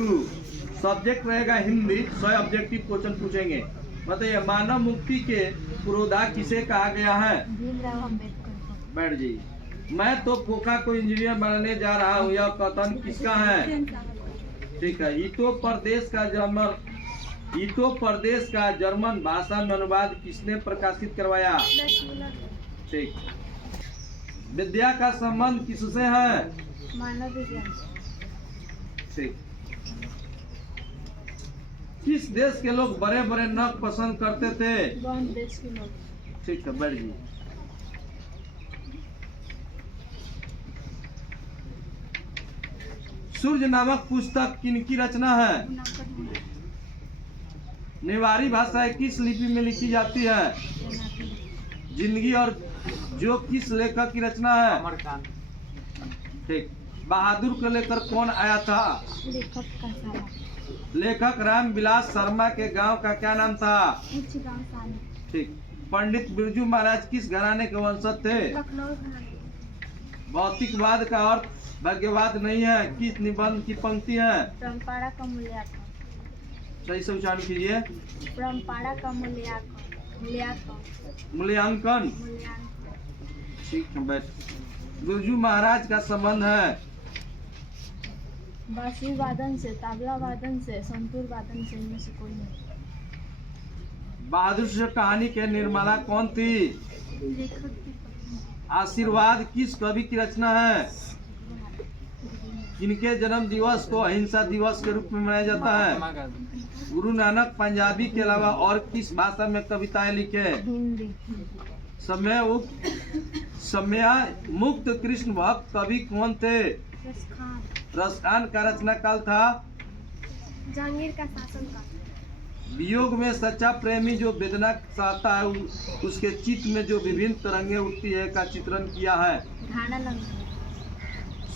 To, subject रहेगा Hindi, 100 objective question पूछेंगे। बताइए मानव मुक्ति के पुरोधा किसे कहा गया है? भीमराव अम्बेडकर को। बैठ जाइए। मैं तो पोखा को इंजीनियर बनाने जा रहा हूँ, यह कथन किसका है? ठीक है। ईटो प्रदेश का जर्मन भाषा में अनुवाद किसने प्रकाशित करवाया? ठीक। विद्या का संबंध किससे है? मानव विज्ञान। ठीक। किस देश के लोग बड़े बड़े नख पसंद करते थे? गौंड देश के लोग। ठीक है, बैठ जाइए। सूर्य नामक पुस्तक किनकी रचना है? नेवारी भाषा किस लिपि में लिखी जाती है? जिंदगी और जो किस लेखक की रचना है? अमरकांत। ठीक। बहादुर को लेकर कौन आया था? लेखक रामविलास शर्मा के गांव का क्या नाम था? ठीक। पंडित बिरजू महाराज किस घराने के वंशज थे? भौतिकवाद का अर्थ भाग्यवाद नहीं है, किस निबंध की पंक्ति है? परंपरा का मूल्यांकन। सही से उच्चारण कीजिए। परंपरा का मूल्यांकन। ठीक है, बैठ। बिरजू महाराज का संबंध है? बांसुरी वादन से, तबला वादन से, संतूर वादन से, इनमें से कोई नहीं। बहादुर शाह कहानी के निर्माता कौन थी? लेखक की पत्नी। आशीर्वाद किस कवि की रचना है? किनके जन्म दिवस को अहिंसा दिवस के रूप में मनाया जाता है? गुरु नानक पंजाबी के अलावा और किस भाषा में कविताएं लिखे? हिंदी। समय मुक्त कृष्ण भक्त कवि कौन थे? रसखान का रचना काल था? जहांगीर का शासनकाल। वियोग में सच्चा प्रेमी जो वेदना सहता है उसके चित्त में जो विभिन्न तरंगे उठती है का चित्रण किया है? घानानंद।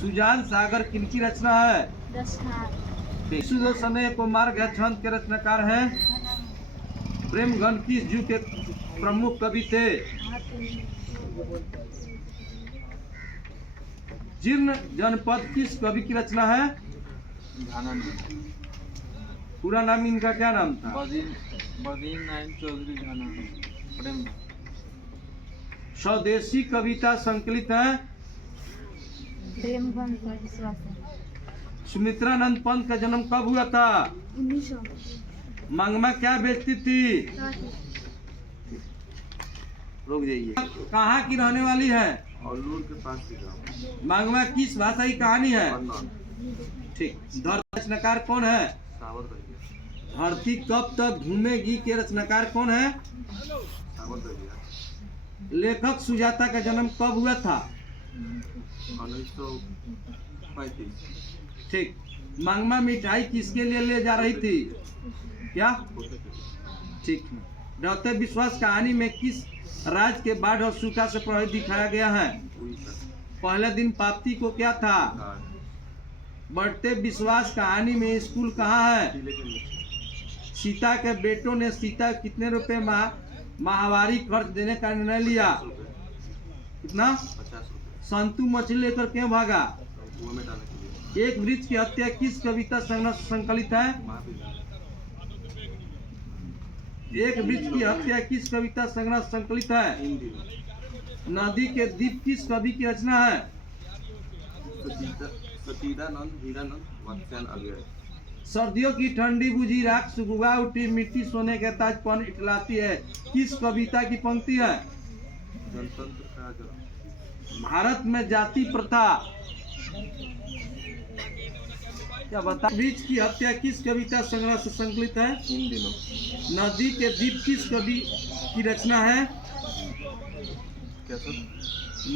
सुजान सागर किनकी रचना है? रसखान। समय को मार्ग छंद के रचनाकार हैं? प्रेमगन किस युग के प्रमुख कवि थे? जीर्ण जनपद किस कवि की रचना है? पूरा नाम इनका क्या नाम था? बदीन नारायण चौधरी प्रेम। स्वदेशी कविता संकलित है? प्रेमगन पर विश्वास है। सुमित्रानंद पंत का जन्म कब हुआ था? 1900। मंगमा क्या बेचती थी? रुक जाइए। कहाँ की रहने वाली है? औलूर के पास की गाँव। मंगमा किस भाषा की कहानी है? ठीक। धरती रचनाकार कौन है? धरती कब तक घूमेगी के रचनाकार कौन है? लेखक सुजाता का जन्म कब हुआ था? 1935। ठीक। मंगमा मिठाई किसके लिए ले जा रही थी? क्या? ठीक। डॉक्टर विश्वास कहानी में किस राज्य के बाढ़ और सूखा से प्रभावित दिखाया गया है? पहले दिन पाप्ती को क्या था? बढ़ते विश्वास कहानी में स्कूल कहाँ है? सीता के बेटों ने सीता कितने रुपए माहवारी खर्च देने का निर्णय लिया? कितना? 50 रुपए। संतू मछली लेकर क्यों भागा? एक वृक्ष की हत्या किस कविता संग्रह से संकलित है? एक वृक्ष की हत्या किस कविता संग्रह से संकलित है? नदी के द्वीप किस कवि की रचना है? सतीदानंद हीरानंद वत्स्यायन अव्यय। सर्दियों की ठंडी बुझी राख सुगुआ उठी मिट्टी सोने के ताज पन इटलाती है किस कविता की पंक्ति है? जनतंत्र का जन्म। भारत में जाति प्रथा क्या बता? वृक्ष की हत्या किस कविता संग्रह से संकलित है? इन दिनों। नदी के द्वीप किस कवि की रचना है? क्या सर?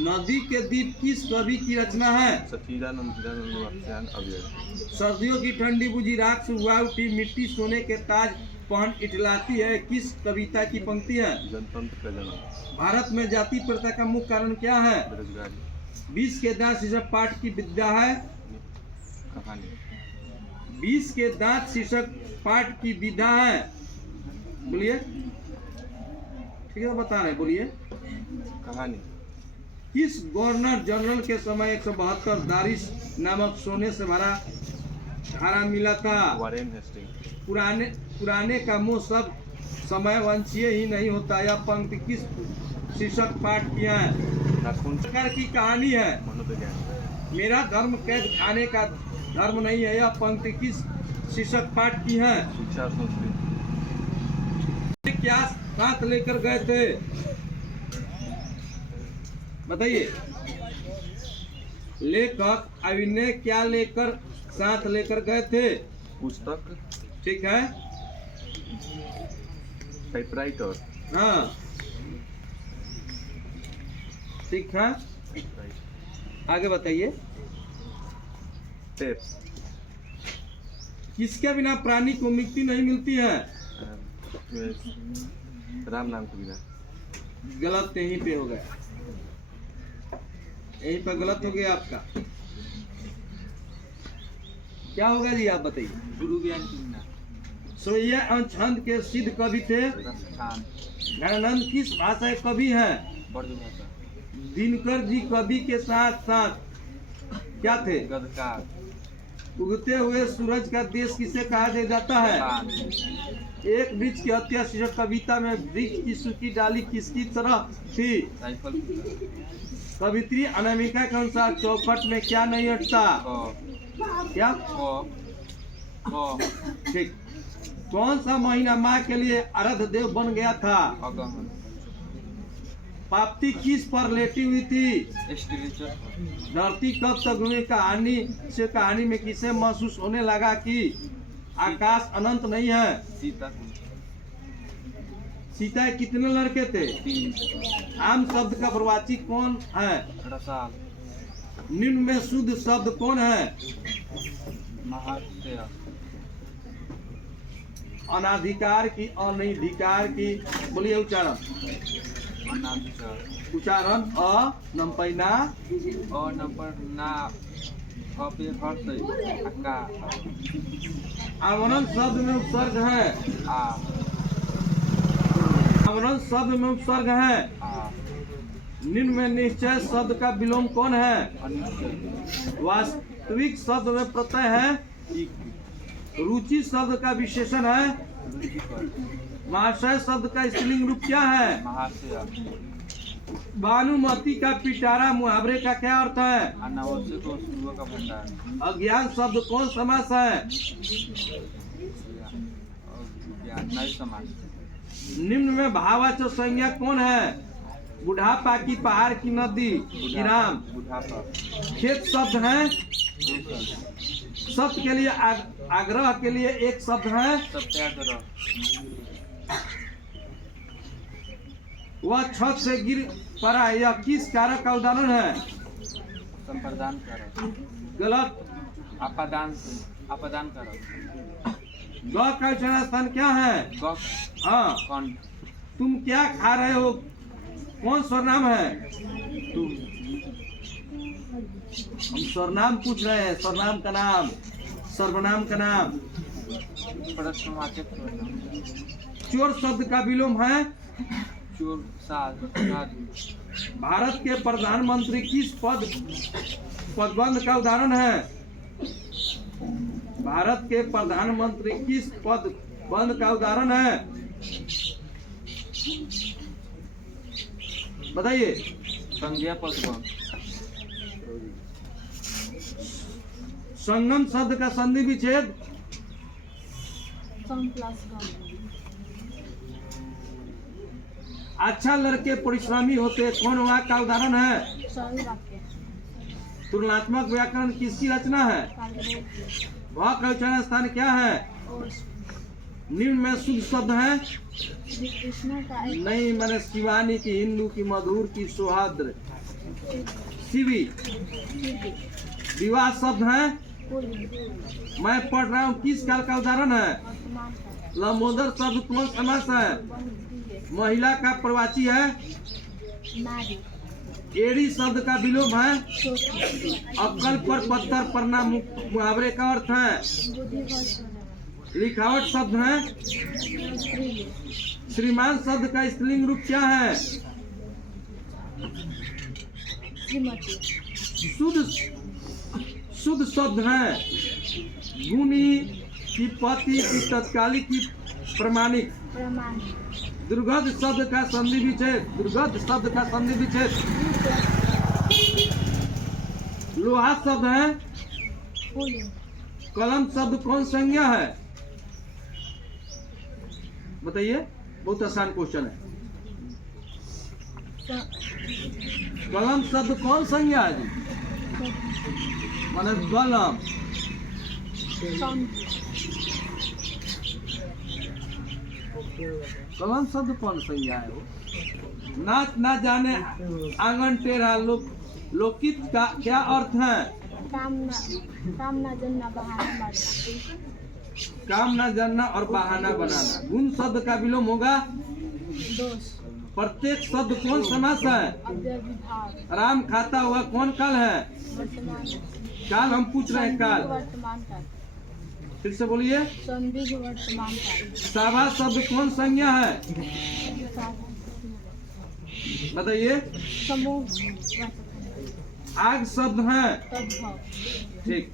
नदी के द्वीप किस कवि की रचना है? सतीदानंद हीरानंद वत्स्यायन अव्यय। सर्दियों की ठंडी बुझी राख सुगुआ उठी मिट्टी सोने के ताज पहन इटलाती है किस कविता की पंक्ति है? जनतंत्र का जन्म। भारत में जाति प्रथा का मुख्य कारण क्या है? बेरोजगारी। 20 के दांत शीर्षक पाठ की विद्या है? कहानी। 20 के दांत शीर्षक पाठ की विधा है? बोलिए। ठीक है, बता रहे, बोलिए। कहानी। किस गवर्नर जनरल के समय 172 दारिश नामक सोने से भरा धारा मिला था। Warren Hasting. पुराने का मुंह सब समय वंशीय ही नहीं होता। यह पंक्ति किस शीर्षक पाठ किया है? नाखून प्रकार की कहानी है। मनोविज्ञान। मेरा धर्म कैद खाने का धर्म नहीं है। यह पंक्ति किस शीर्षक पाठ की है? शिक्षा और संस्कृति। क्या साथ लेकर गए थे बताइए। लेखक अभिनय क्या लेकर साथ लेकर गए थे? पुस्तक। ठीक है। टाइपराइटर। हाँ ठीक है, आगे बताइए। टेप। किसके बिना प्राणी को मुक्ति नहीं मिलती है? राम नाम के बिना। गलत यहीं पे हो गया, यहीं पर गलत हो गया आपका। क्या होगा जी आप बताइए। गुरु ज्ञान के बिना। सोया और छंद के सिद्ध कवि थे। ज्ञानानंद किस भाषा के कवि हैं? बर्दू भाषा। दिनकर जी कवि के साथ साथ क्या थे? गदकार। उगते हुए सूरज का देश किसे कहा जाता है? एक वृक्ष की हत्या शीर्षक कविता में वृक्ष की सूखी डाली किसकी तरह थी? राइफल। कवित्री अनामिका के अनुसार चौखट में क्या नहीं हटता? क्या? ठीक। कौन सा महीना माँ के लिए अर्ध देव बन गया था? अगहन। पाप्ती किस पर लेटी हुई थी? स्ट्रेचर। धरती कब तक घूमी? कहानी में किसे महसूस होने लगा कि आकाश अनंत नहीं है? सीता। सीता के कितने लड़के थे? 3। आम शब्द का प्रवाची कौन है? रसाल। निम्न में शुद्ध शब्द कौन है? महाशय। अनाधिकार की अनधिकार की बोलिए उच्चारण। अनाधिकार। उच्चारण अ नंपैना और नंबर ना कॉपी हर्ष अक्का। आमरण शब्द में उपसर्ग है। आ। आमरण शब्द में उपसर्ग है। आ। निम्न में निश्चय शब्द का विलोम कौन है? अनिश्चय। वास्तविक शब्द में प्रत्यय है। रुचि शब्द का विशेषण है। महाशय शब्द का स्त्रीलिंग रूप क्या है? महाशय। भानुमति का पिटारा मुहावरे का क्या अर्थ है? अनावश्यक वस्तुओं का भंडार। अज्ञान शब्द कौन समास है? नई समाज। निम्न में भाववाचक संज्ञा कौन है? बुढ़ापा की पहाड़ की नदी की राम। बुढ़ापा। खेत शब्द है। सत्य के लिए आग्रह के लिए एक शब्द है। सत्याग्रह। वह छत से गिर पड़ा। यह किस कारक का उदाहरण है? संप्रदान कारक। गलत। अपादान कारक। ग का उच्चारण स्थान क्या है? ग। हाँ। कौन? तुम क्या खा रहे हो? कौन सर्वनाम है? तुम। हम सर्वनाम पूछ रहे हैं। सर्वनाम का नाम, सर्वनाम का नाम। प्रश्नवाचक। चोर शब्द का विलोम है। चोर। साधु। भारत के प्रधानमंत्री किस पदबंध का उदाहरण है? भारत के प्रधानमंत्री किस पदबंध का उदाहरण है? बताइए। संज्ञा पदबंध। संगम शब्द का संधि विच्छेद। सम प्लस गम। अच्छा लड़के परिश्रमी होते कौन वाक्य का उदाहरण है? सही वाक्य। तुलनात्मक व्याकरण किसकी रचना है? काल्पनिक। वह का उच्चारण स्थान क्या है? और निम्न में शुद्ध शब्द है। श्री कृष्ण का एक नहीं, मैंने शिवानी की, हिंदू की, मधुर की, सुहाद्र, शिवी। सिद्धि। विवाह शब्द है। पूर्व। मैं पढ़ रहा हूँ किस काल का उदाहरण है? वर्तमान का। लंबोदर शब्द कौन समास है? बहुव्रीहि। महिला का प्रवाची है। नारी। एड़ी शब्द का विलोम है। छोटी। अक्कल पर पत्थर पड़ना मुहावरे का अर्थ है। बुद्धिवश। लिखावट शब्द है। स्त्रीलिंग। श्रीमान शब्द का स्त्रीलिंग रूप क्या है? श्रीमती। शुद्ध शब्द है। गुणी की पति की तत्कालिक की प्रमाणिक। प्रमाण दुर्गत शब्द का संधि विच्छेद। दुर्गत शब्द का संधि विच्छेद। लोहा शब्द है। पुलिंग कलम शब्द कौन संज्ञा है? बताइए, बहुत आसान क्वेश्चन है। कलम शब्द कौन संज्ञा है जी? मतलब कलम। कलम शब्द कौन संज्ञा है? वो नाच ना जाने आंगन टेढ़ा लोकित का क्या अर्थ है? काम ना जनना बहाना मारना। काम ना जानना और बहाना बनाना। गुण शब्द का विलोम होगा दोष प्रत्येक शब्द कौन समास है? अव्यय विभाग राम खाता हुआ कौन काल है? वर्तमान काल हम पूछ रहे हैं काल। वर्तमान काल फिर से बोलिए। संदिग्ध वर्तमान काल साभा शब्द कौन संज्ञा है? बताइए। समूह आग शब्द है। तद्भव ठीक।